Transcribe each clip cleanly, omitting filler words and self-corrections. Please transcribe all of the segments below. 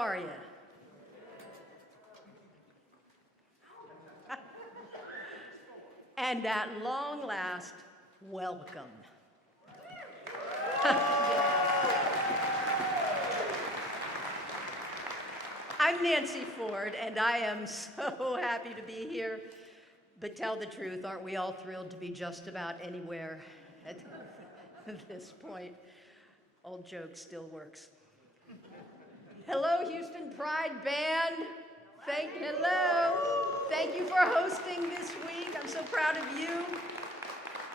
are you? And at long last, welcome. I'm Nancy Ford, and I am so happy to be here. But tell the truth, aren't we all thrilled to be just about anywhere at this point? Old joke still works. Hello, Houston Pride Band. Hello. Thank you for hosting this week. I'm so proud of you.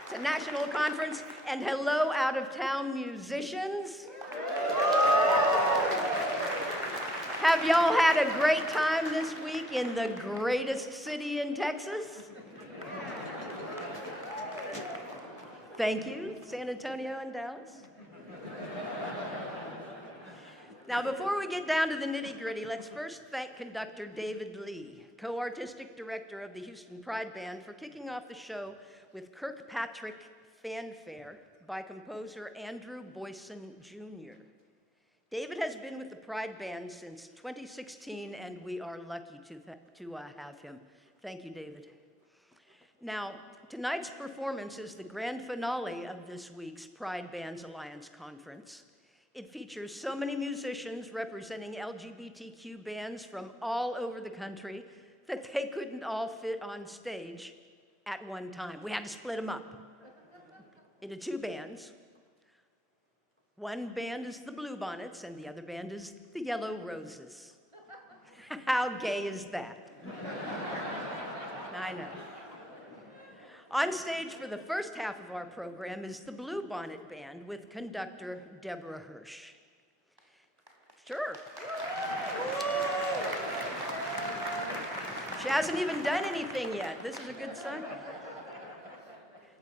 It's a national conference. And hello, out-of-town musicians. Have y'all had a great time this week in the greatest city in Texas? Thank you, San Antonio and Dallas. Now, before we get down to the nitty-gritty, let's first thank conductor David Lee, co-artistic director of the Houston Pride Band, for kicking off the show with Kirkpatrick Fanfare by composer Andrew Boyson Jr. David has been with the Pride Band since 2016, and we are lucky to have him. Thank you, David. Now, tonight's performance is the grand finale of this week's Pride Bands Alliance Conference. It features so many musicians representing LGBTQ bands from all over the country that they couldn't all fit on stage at one time. We had to split them up into two bands. One band is the Bluebonnets, and the other band is the Yellow Roses. How gay is that? I know. On stage for the first half of our program is the Bluebonnet Band with conductor Deborah Hirsch. Sure. She hasn't even done anything yet. This is a good sign.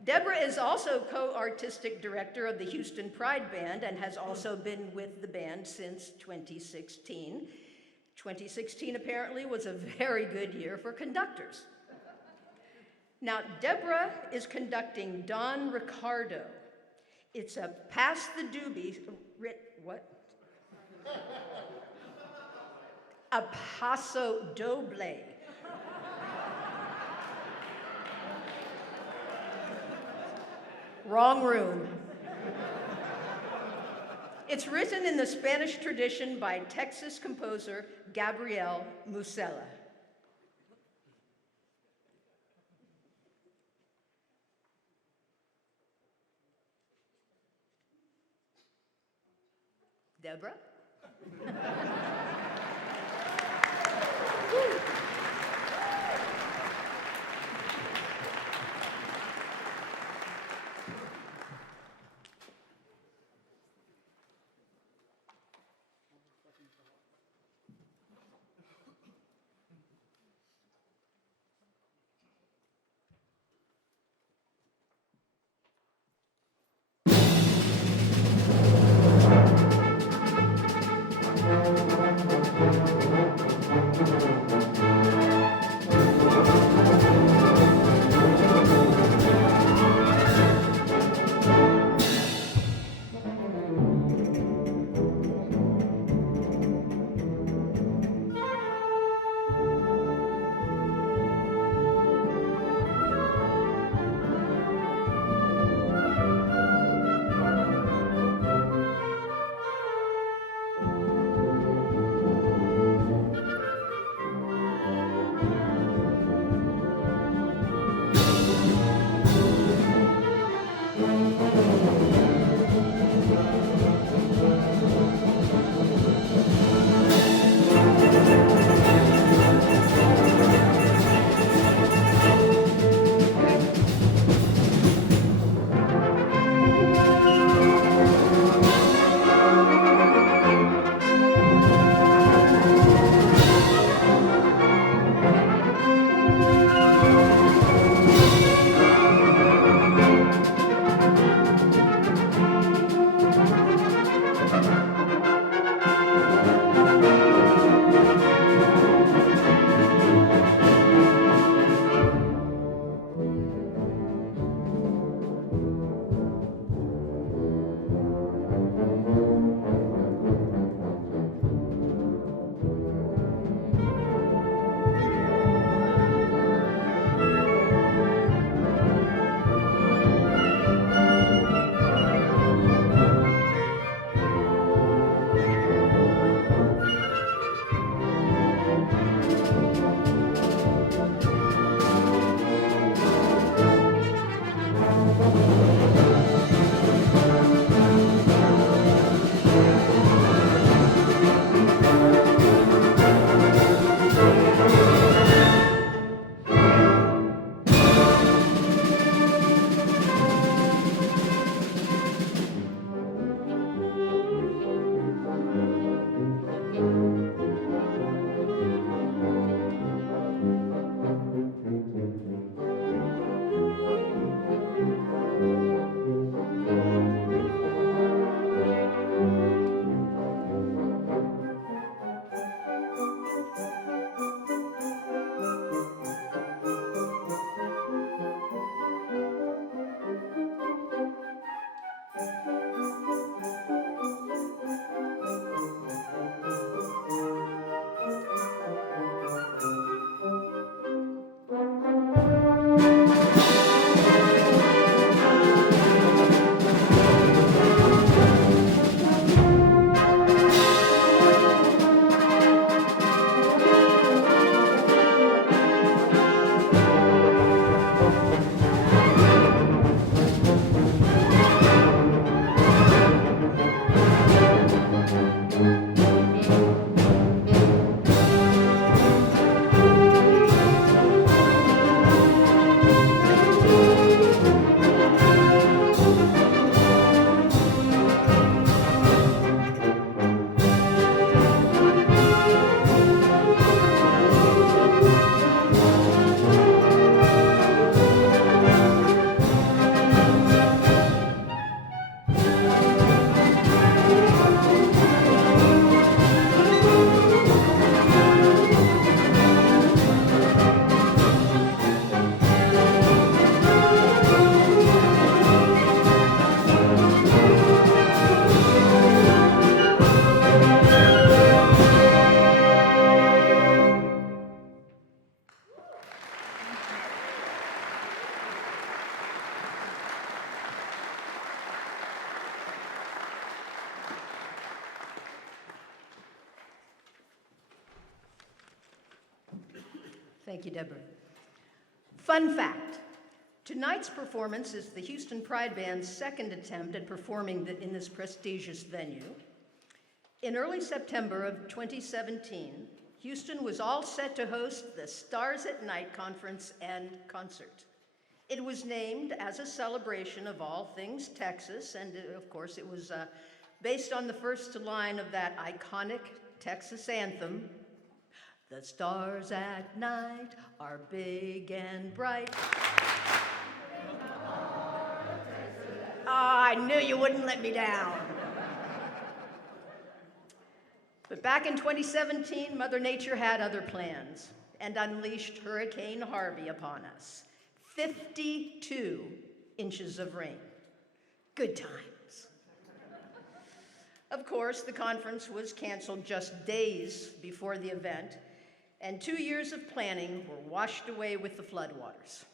Deborah is also co-artistic director of the Houston Pride Band and has also been with the band since 2016. 2016 apparently was a very good year for conductors. Now, Deborah is conducting Don Ricardo. It's a pass the doobie, what? A paso doble. Wrong room. It's written in the Spanish tradition by Texas composer Gabriel Musella. Deborah? Thank you, Deborah. Fun fact, tonight's performance is the Houston Pride Band's second attempt at performing in this prestigious venue. In early September of 2017, Houston was all set to host the Stars at Night conference and concert. It was named as a celebration of all things Texas, and of course it was based on the first line of that iconic Texas anthem, "The stars at night are big and bright." I knew you wouldn't let me down. But back in 2017, Mother Nature had other plans and unleashed Hurricane Harvey upon us. 52 inches of rain. Good times. Of course, the conference was canceled just days before the event, and 2 years of planning were washed away with the floodwaters.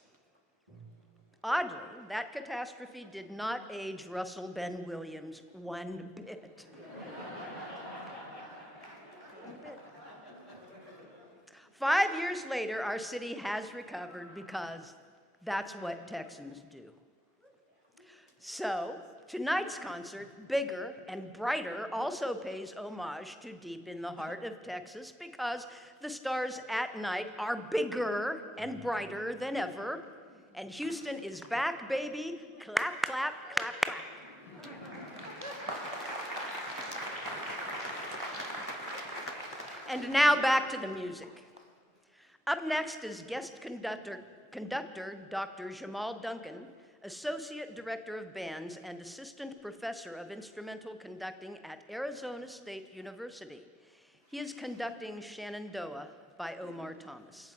Oddly, that catastrophe did not age Russell Ben Williams one bit. 5 years later, our city has recovered because that's what Texans do. So, tonight's concert, Bigger and Brighter, also pays homage to deep in the heart of Texas because the stars at night are bigger and brighter than ever, and Houston is back, baby. Clap, clap, clap, clap. And now back to the music. Up next is guest conductor Dr. Jamal Duncan, Associate Director of Bands and Assistant Professor of Instrumental Conducting at Arizona State University. He is conducting Shenandoah by Omar Thomas.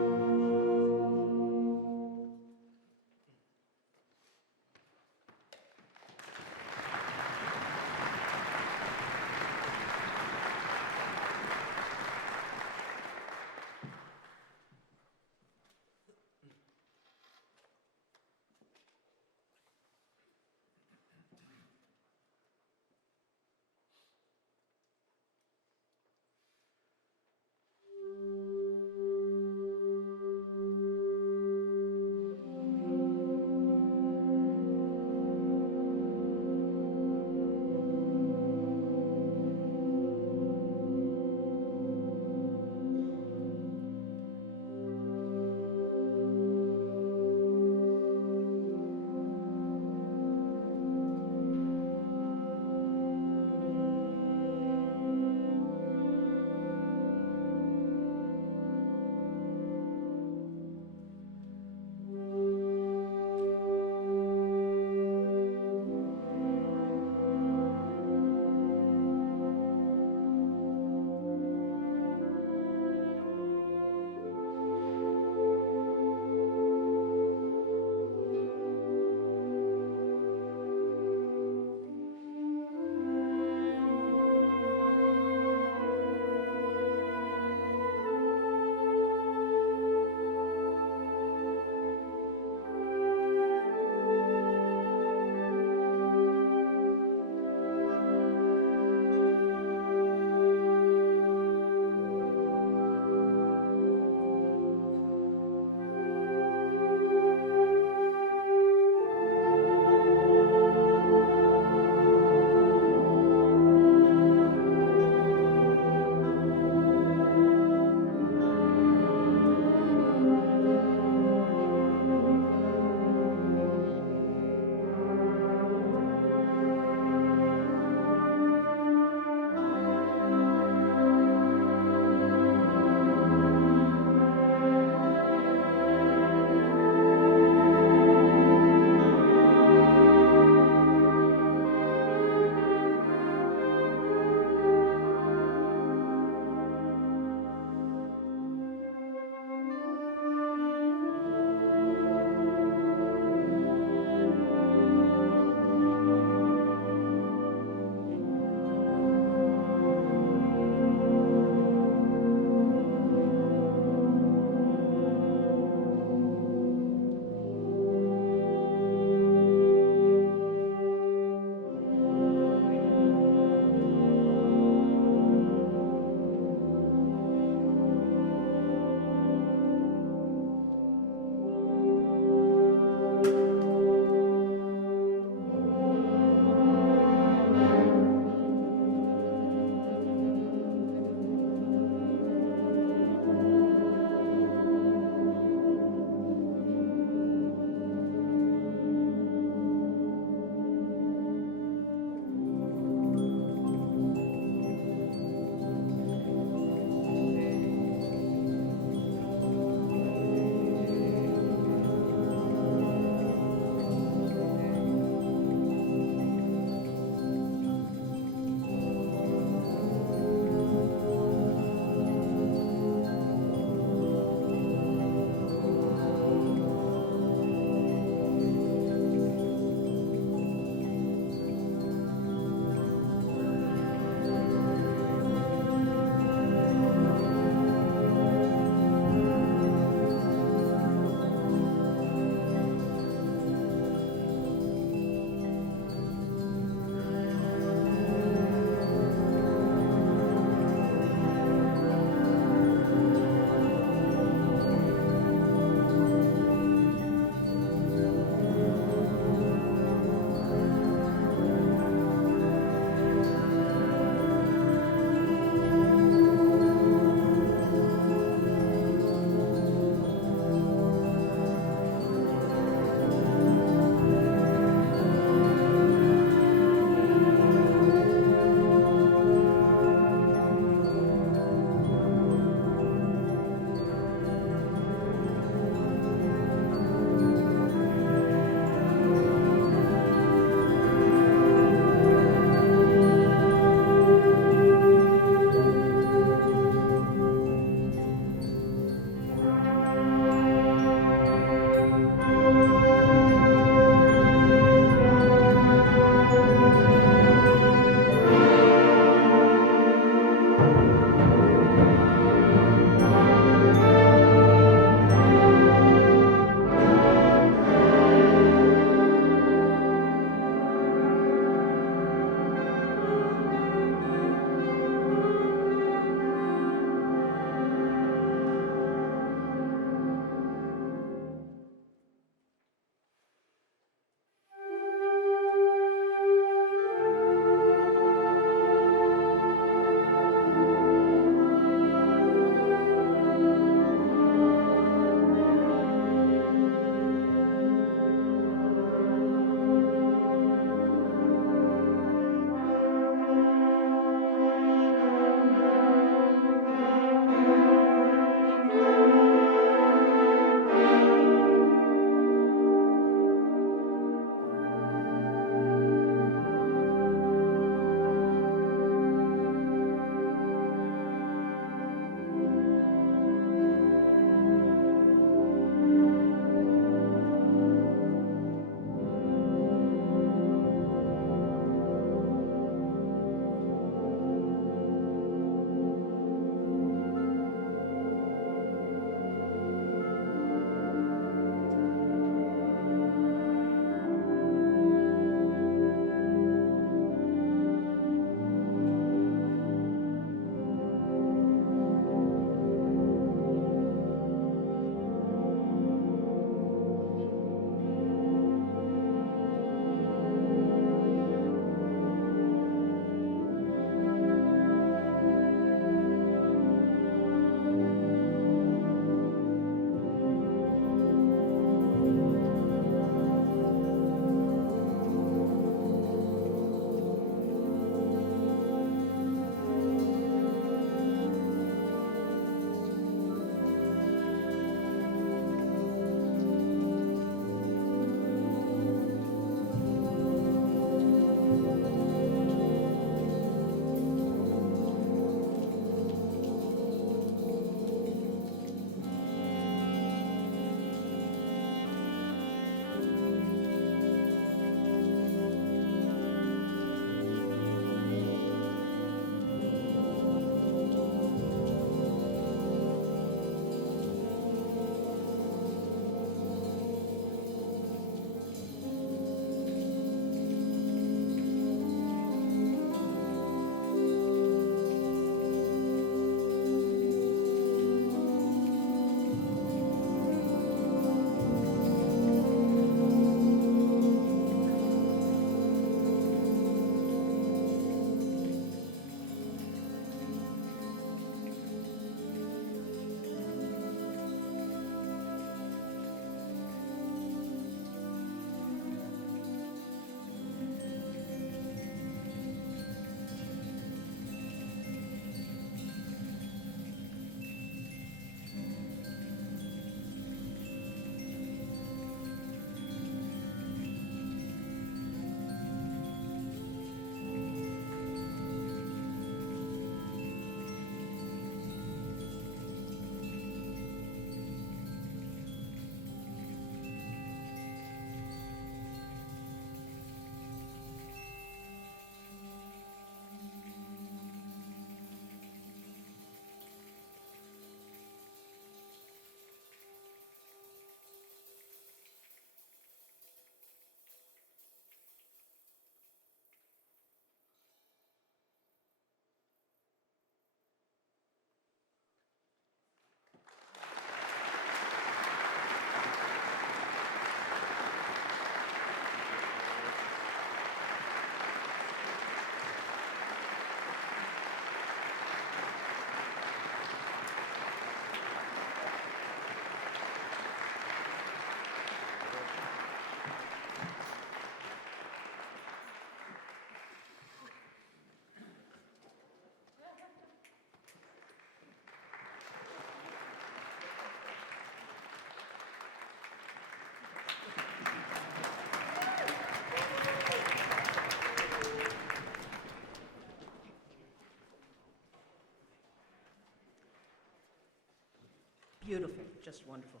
Beautiful, just wonderful.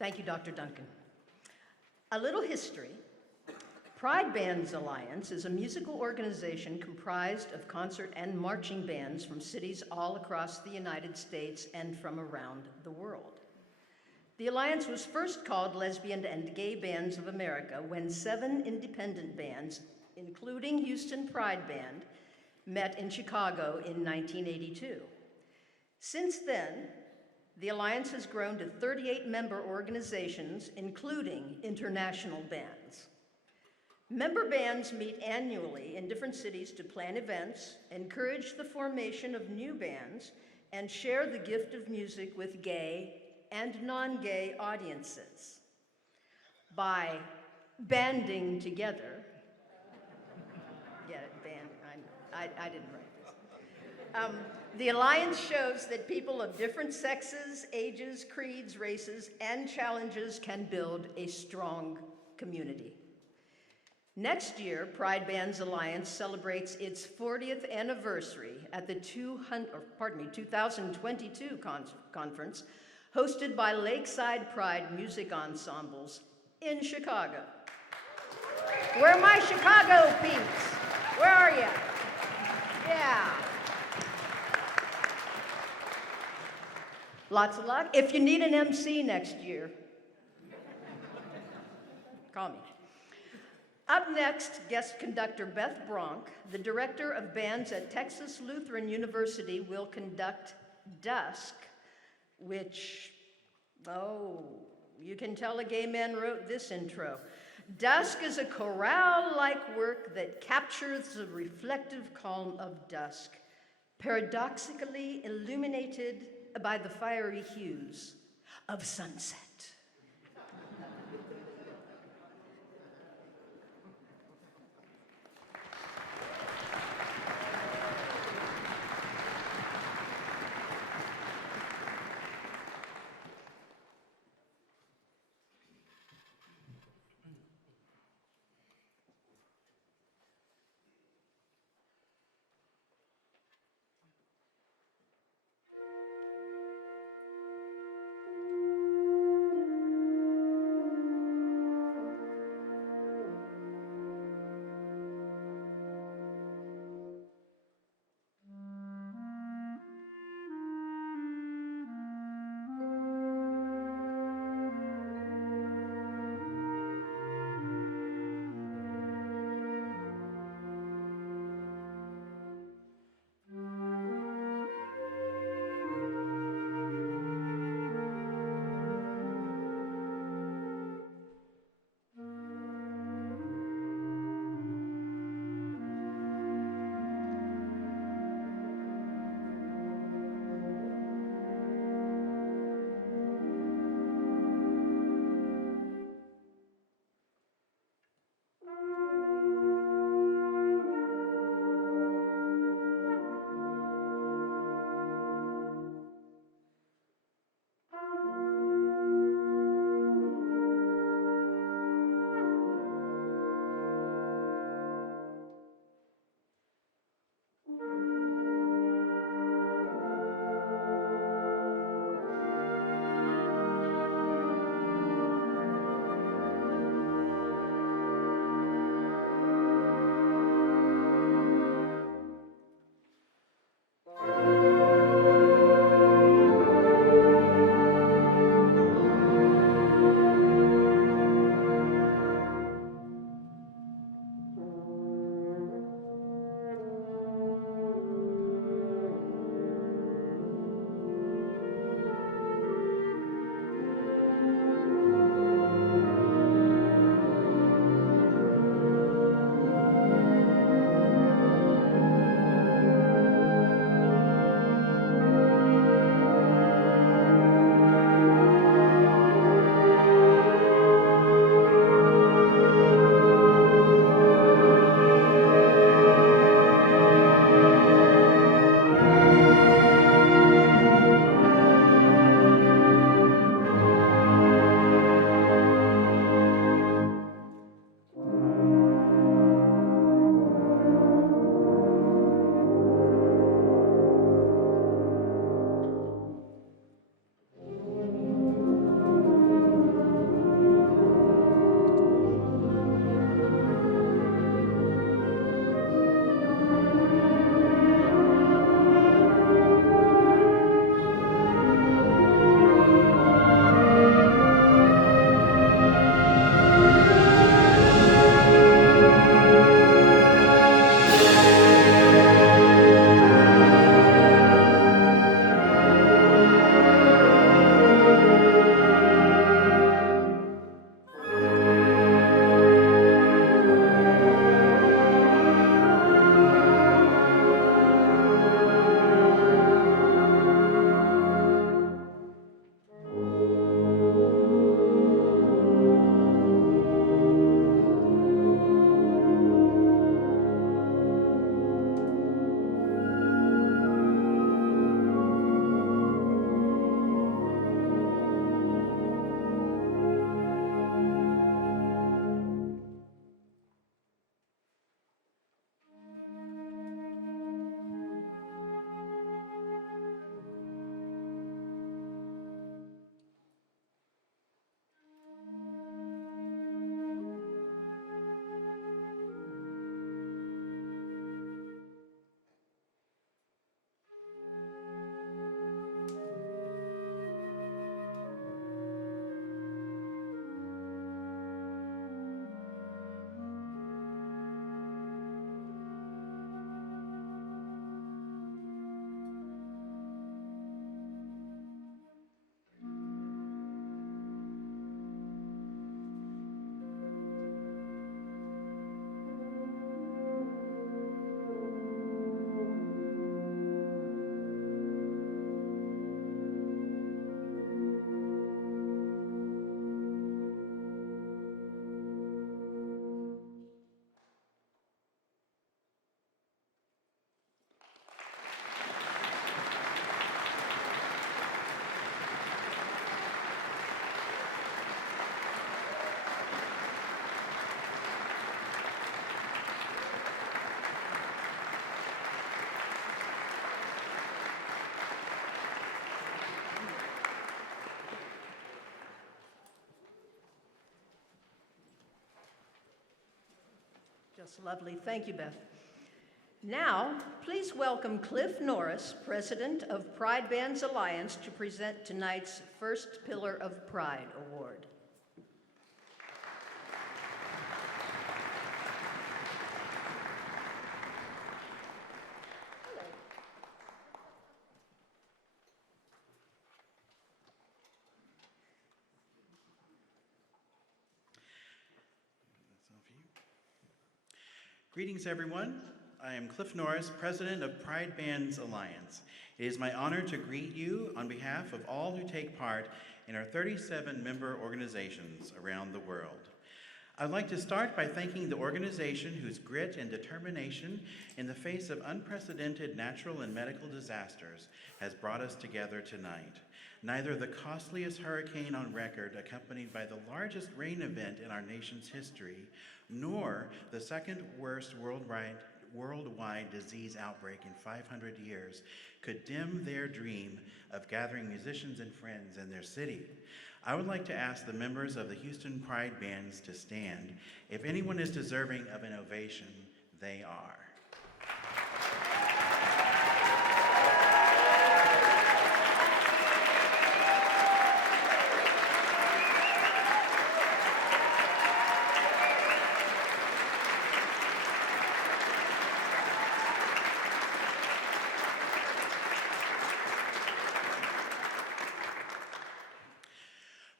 Thank you, Dr. Duncan. A little history. Pride Bands Alliance is a musical organization comprised of concert and marching bands from cities all across the United States and from around the world. The Alliance was first called Lesbian and Gay Bands of America when 7 independent bands, including Houston Pride Band, met in Chicago in 1982. Since then, the Alliance has grown to 38 member organizations, including international bands. Member bands meet annually in different cities to plan events, encourage the formation of new bands, and share the gift of music with gay and non-gay audiences. By banding together, I didn't write this. The Alliance shows that people of different sexes, ages, creeds, races, and challenges can build a strong community. Next year, Pride Bands Alliance celebrates its 40th anniversary at the 2022 conference hosted by Lakeside Pride Music Ensembles in Chicago. Where are my Chicago peeps? Where are you? Yeah. Lots of luck. If you need an MC next year, call me. Up next, guest conductor Beth Bronk, the director of bands at Texas Lutheran University, will conduct Dusk, which, you can tell a gay man wrote this intro. Dusk is a chorale-like work that captures the reflective calm of dusk, paradoxically illuminated by the fiery hues of sunset. That's lovely. Thank you, Beth. Now, please welcome Cliff Norris, President of Pride Bands Alliance, to present tonight's First Pillar of Pride Award. Greetings, everyone. I am Cliff Norris, President of Pride Bands Alliance. It is my honor to greet you on behalf of all who take part in our 37 member organizations around the world. I'd like to start by thanking the organization whose grit and determination in the face of unprecedented natural and medical disasters has brought us together tonight. Neither the costliest hurricane on record, accompanied by the largest rain event in our nation's history, nor the second worst worldwide disease outbreak in 500 years could dim their dream of gathering musicians and friends in their city. I would like to ask the members of the Houston Pride Bands to stand. If anyone is deserving of an ovation, they are.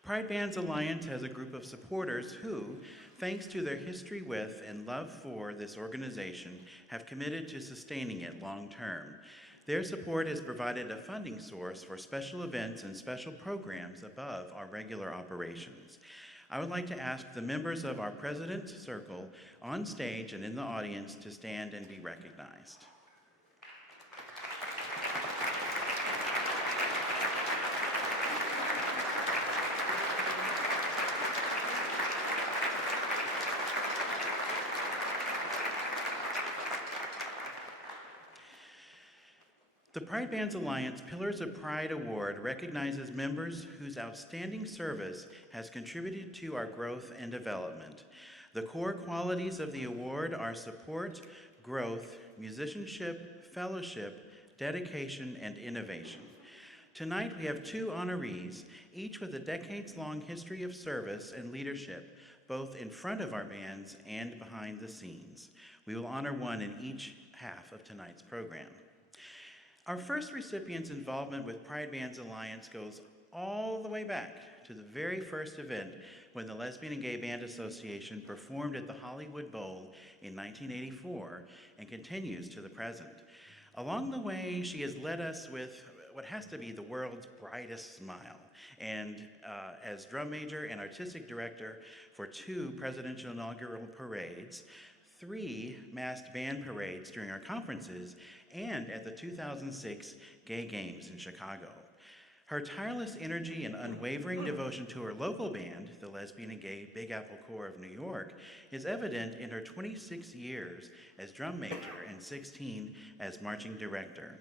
Pride Bands Alliance has a group of supporters who, thanks to their history with and love for this organization, have committed to sustaining it long term. Their support has provided a funding source for special events and special programs above our regular operations. I would like to ask the members of our President's Circle on stage and in the audience to stand and be recognized. The Pride Bands Alliance Pillars of Pride Award recognizes members whose outstanding service has contributed to our growth and development. The core qualities of the award are support, growth, musicianship, fellowship, dedication, and innovation. Tonight we have two honorees, each with a decades-long history of service and leadership, both in front of our bands and behind the scenes. We will honor one in each half of tonight's program. Our first recipient's involvement with Pride Bands Alliance goes all the way back to the very first event when the Lesbian and Gay Band Association performed at the Hollywood Bowl in 1984 and continues to the present. Along the way, she has led us with what has to be the world's brightest smile. And as drum major and artistic director for 2 presidential inaugural parades, 3 masked band parades during our conferences, and at the 2006 Gay Games in Chicago. Her tireless energy and unwavering devotion to her local band, the Lesbian and Gay Big Apple Corps of New York, is evident in her 26 years as drum major and 16 as marching director.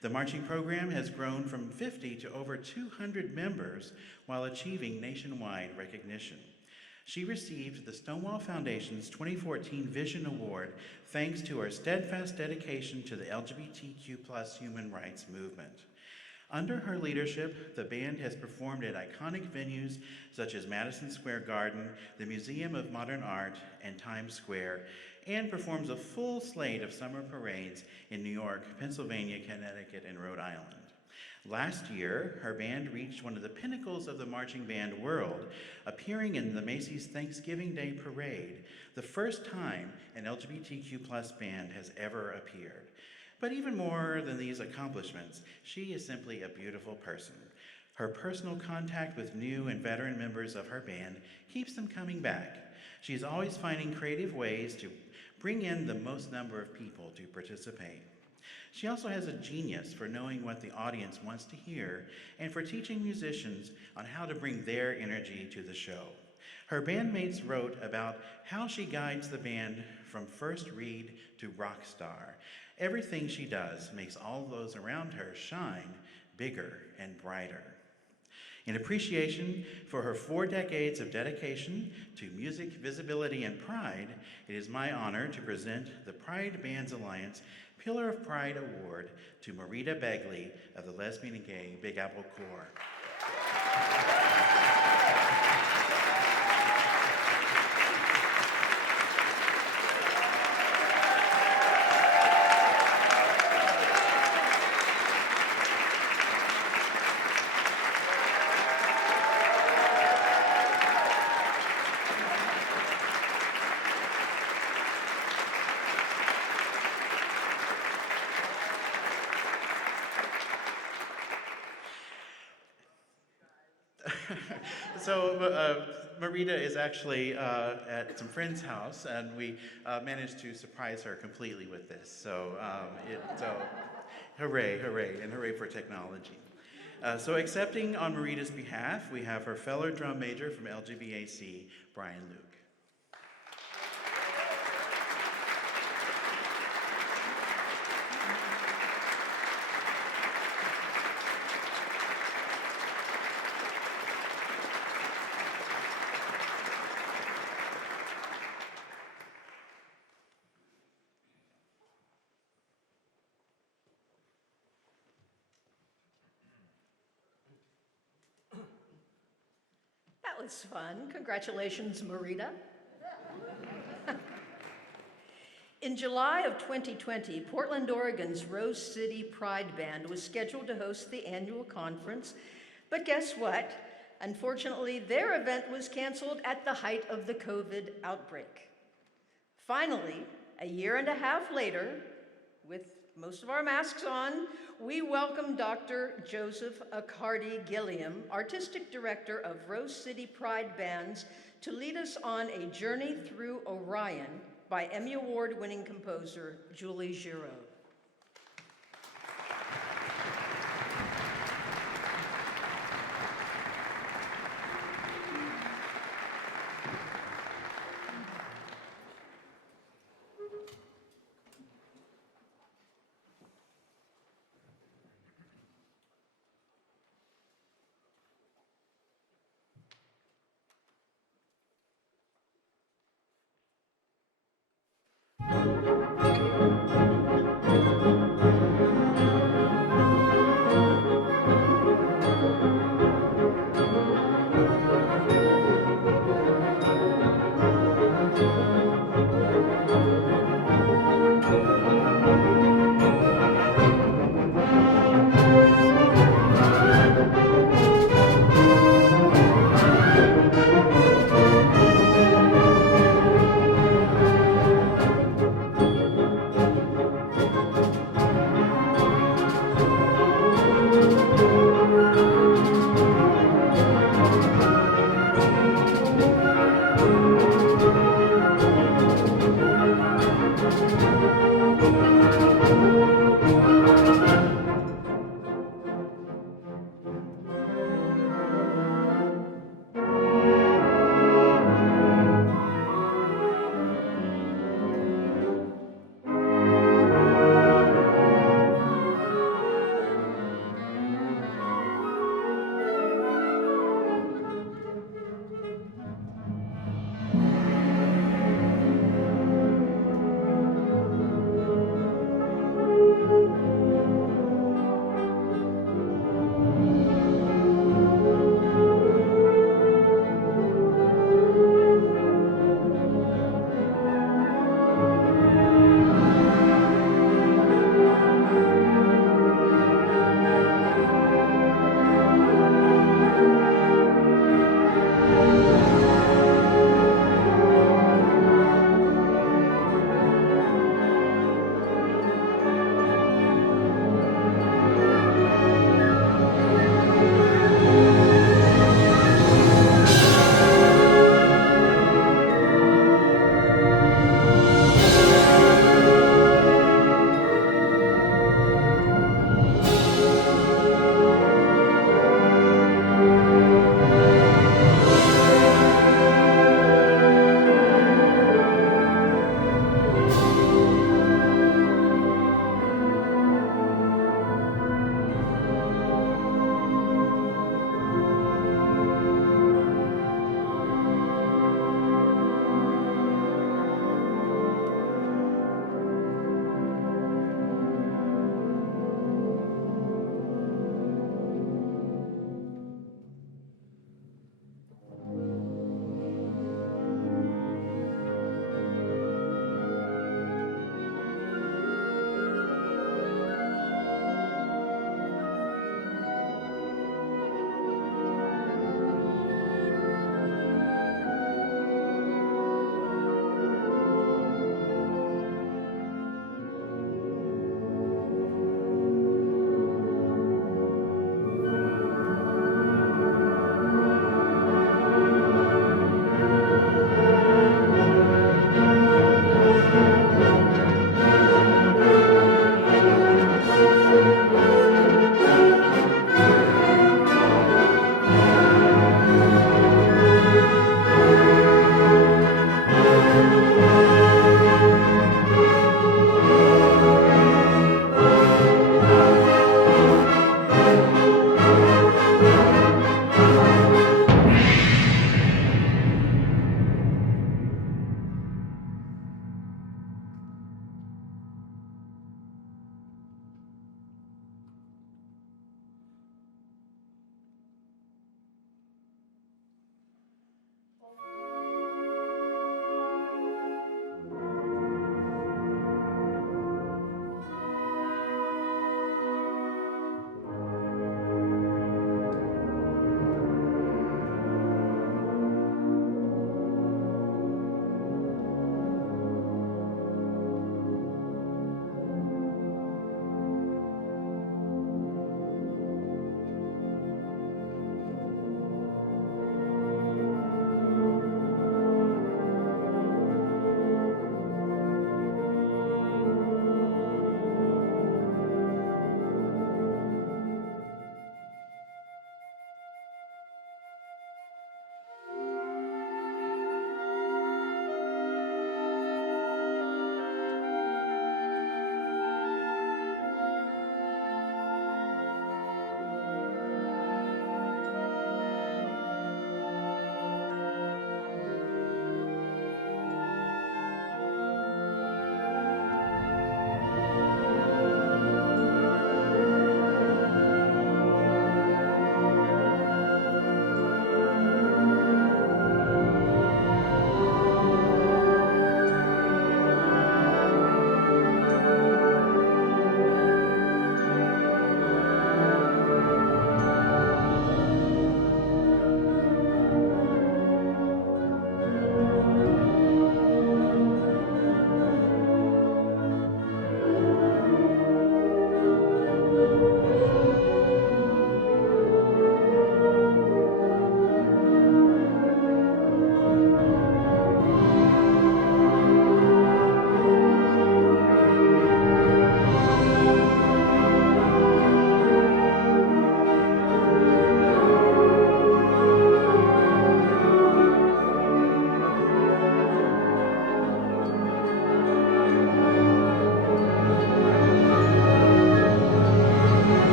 The marching program has grown from 50 to over 200 members while achieving nationwide recognition. She received the Stonewall Foundation's 2014 Vision Award thanks to her steadfast dedication to the LGBTQ+ human rights movement. Under her leadership, the band has performed at iconic venues such as Madison Square Garden, the Museum of Modern Art, and Times Square, and performs a full slate of summer parades in New York, Pennsylvania, Connecticut, and Rhode Island. Last year, her band reached one of the pinnacles of the marching band world, appearing in the Macy's Thanksgiving Day Parade, the first time an LGBTQ+ band has ever appeared. But even more than these accomplishments, she is simply a beautiful person. Her personal contact with new and veteran members of her band keeps them coming back. She's always finding creative ways to bring in the most number of people to participate. She also has a genius for knowing what the audience wants to hear and for teaching musicians on how to bring their energy to the show. Her bandmates wrote about how she guides the band from first read to rock star. Everything she does makes all those around her shine bigger and brighter. In appreciation for her 4 decades of dedication to music, visibility, and pride, it is my honor to present the Pride Bands Alliance Pillar of Pride Award to Marita Begley of the Lesbian and Gay Big Apple Corps. So Marita is actually at some friend's house, and we managed to surprise her completely with this. So, hooray, hooray, and hooray for technology. So accepting on Marita's behalf, we have her fellow drum major from LGBAC, Brian Luke. That was fun. Congratulations, Marita. In July of 2020, Portland, Oregon's Rose City Pride Band was scheduled to host the annual conference, but guess what? Unfortunately, their event was canceled at the height of the COVID outbreak. Finally, a year and a half later, with most of our masks on, we welcome Dr. Joseph Accardi-Gilliam, Artistic Director of Rose City Pride Bands, to lead us on a journey through Orion by Emmy Award-winning composer Julie Giraud.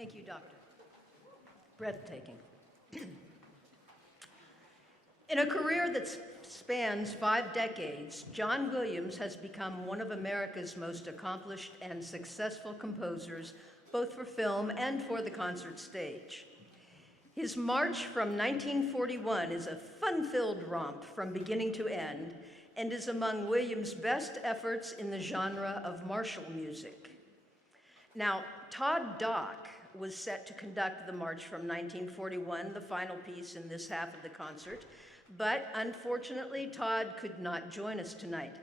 Thank you, Doctor. Breathtaking. In a career that spans 5 decades, John Williams has become one of America's most accomplished and successful composers, both for film and for the concert stage. His March from 1941 is a fun-filled romp from beginning to end and is among Williams' best efforts in the genre of martial music. Now, Todd Dock was set to conduct the March from 1941, the final piece in this half of the concert, but unfortunately, Todd could not join us tonight.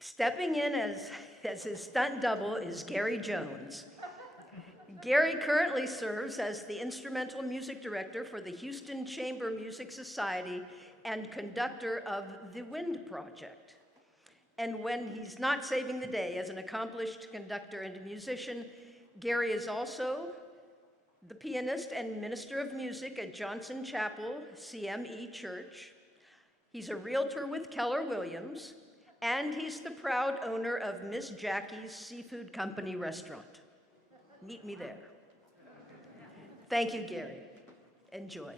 Stepping in as his stunt double is Gary Jones. Gary currently serves as the instrumental music director for the Houston Chamber Music Society and conductor of the Wind Project. And when he's not saving the day as an accomplished conductor and musician, Gary is also the pianist and minister of music at Johnson Chapel CME Church. He's a realtor with Keller Williams, and he's the proud owner of Miss Jackie's Seafood Company restaurant. Meet me there. Thank you, Gary. Enjoy.